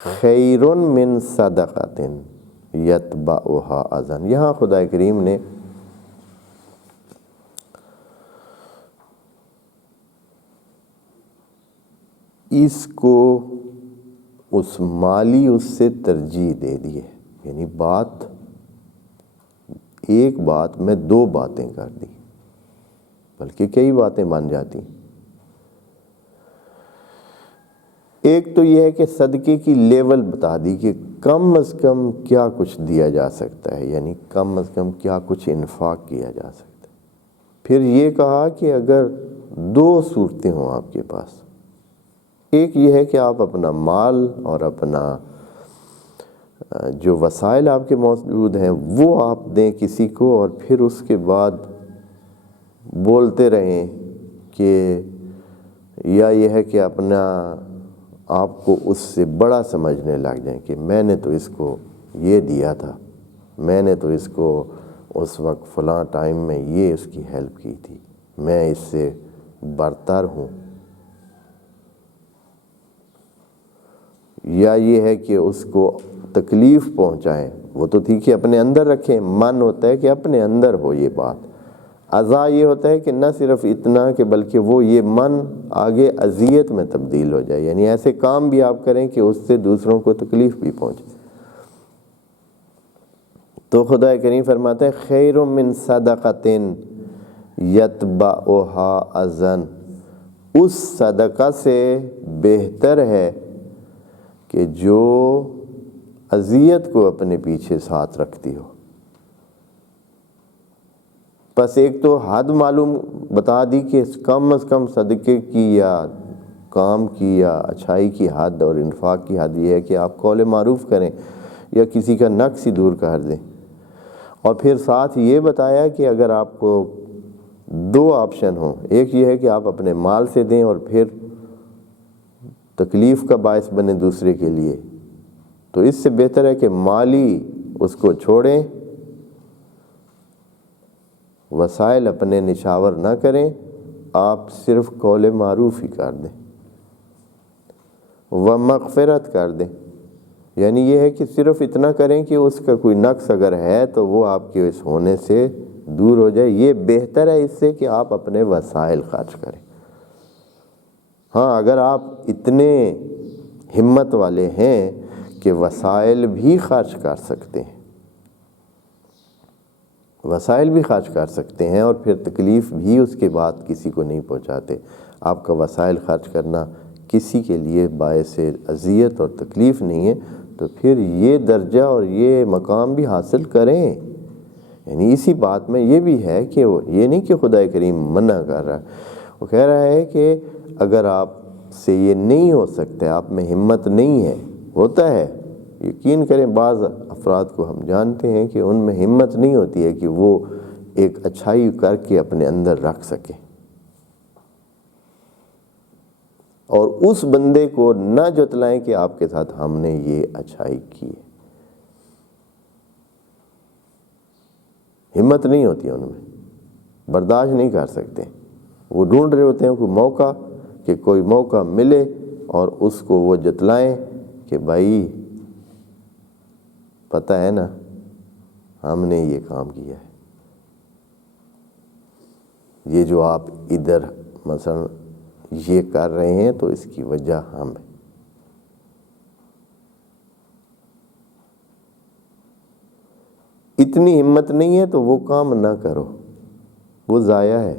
خیر من صدقۃ یتبعھا اذن۔ یہاں خدا کریم نے اس کو اس مالی اس سے ترجیح دے دی ہے، یعنی ایک بات میں دو باتیں کر دی، بلکہ کئی باتیں بن جاتی۔ ایک تو یہ ہے کہ صدقے کی لیول بتا دی کہ کم از کم کیا کچھ دیا جا سکتا ہے، یعنی کم از کم کیا کچھ انفاق کیا جا سکتا ہے۔ پھر یہ کہا کہ اگر دو صورتیں ہوں آپ کے پاس، ایک یہ ہے کہ آپ اپنا مال اور اپنا جو وسائل آپ کے موجود ہیں وہ آپ دیں کسی کو، اور پھر اس کے بعد بولتے رہیں کہ، یا یہ ہے کہ اپنا آپ کو اس سے بڑا سمجھنے لگ جائیں کہ میں نے تو اس کو یہ دیا تھا، میں نے تو اس کو اس وقت فلاں ٹائم میں یہ اس کی ہیلپ کی تھی، میں اس سے برتر ہوں۔ یا یہ ہے کہ اس کو تکلیف پہنچائیں، وہ تو ٹھیک ہے اپنے اندر رکھیں، من ہوتا ہے کہ اپنے اندر ہو یہ بات، اذا یہ ہوتا ہے کہ نہ صرف اتنا کہ بلکہ وہ یہ من آگے اذیت میں تبدیل ہو جائے، یعنی ایسے کام بھی آپ کریں کہ اس سے دوسروں کو تکلیف بھی پہنچے۔ تو خدا کریم فرماتا ہے خیر من صدقۃ یتبعھا اذن، اس صدقہ سے بہتر ہے کہ جو اذیت کو اپنے پیچھے ساتھ رکھتی ہو۔ بس ایک تو حد معلوم بتا دی کہ کم از کم صدقے کی یا کام کی یا اچھائی کی حد اور انفاق کی حد یہ ہے کہ آپ قول معروف کریں یا کسی کا نقص ہی دور کر دیں، اور پھر ساتھ یہ بتایا کہ اگر آپ کو دو آپشن ہوں، ایک یہ ہے کہ آپ اپنے مال سے دیں اور پھر تکلیف کا باعث بنے دوسرے کے لیے، تو اس سے بہتر ہے کہ مالی اس کو چھوڑیں، وسائل اپنے نچھاور نہ کریں، آپ صرف قول معروف ہی کر دیں ومغفرت کر دیں، یعنی یہ ہے کہ صرف اتنا کریں کہ اس کا کوئی نقص اگر ہے تو وہ آپ کے اس ہونے سے دور ہو جائے۔ یہ بہتر ہے اس سے کہ آپ اپنے وسائل خرچ کریں۔ ہاں اگر آپ اتنے ہمت والے ہیں کہ وسائل بھی خرچ کر سکتے ہیں، وسائل بھی خرچ کر سکتے ہیں اور پھر تکلیف بھی اس کے بعد کسی کو نہیں پہنچاتے، آپ کا وسائل خرچ کرنا کسی کے لیے باعث اذیت اور تکلیف نہیں ہے، تو پھر یہ درجہ اور یہ مقام بھی حاصل کریں۔ یعنی اسی بات میں یہ بھی ہے کہ یہ نہیں کہ خدا کریم منع کر رہا ہے، وہ کہہ رہا ہے کہ اگر آپ سے یہ نہیں ہو سکتا، آپ میں ہمت نہیں ہے، ہوتا ہے یقین کریں بعض افراد کو ہم جانتے ہیں کہ ان میں ہمت نہیں ہوتی ہے کہ وہ ایک اچھائی کر کے اپنے اندر رکھ سکے، اور اس بندے کو نہ جتلائیں کہ آپ کے ساتھ ہم نے یہ اچھائی کی ہے، ہمت نہیں ہوتی ان میں، برداشت نہیں کر سکتے، وہ ڈھونڈ رہے ہوتے ہیں کوئی موقع، کہ کوئی موقع ملے اور اس کو وہ جتلائیں کہ بھائی پتہ ہے نا ہم نے یہ کام کیا ہے، یہ جو آپ ادھر مثلا یہ کر رہے ہیں تو اس کی وجہ ہم ہے۔ اتنی ہمت نہیں ہے تو وہ کام نہ کرو، وہ ضائع ہے۔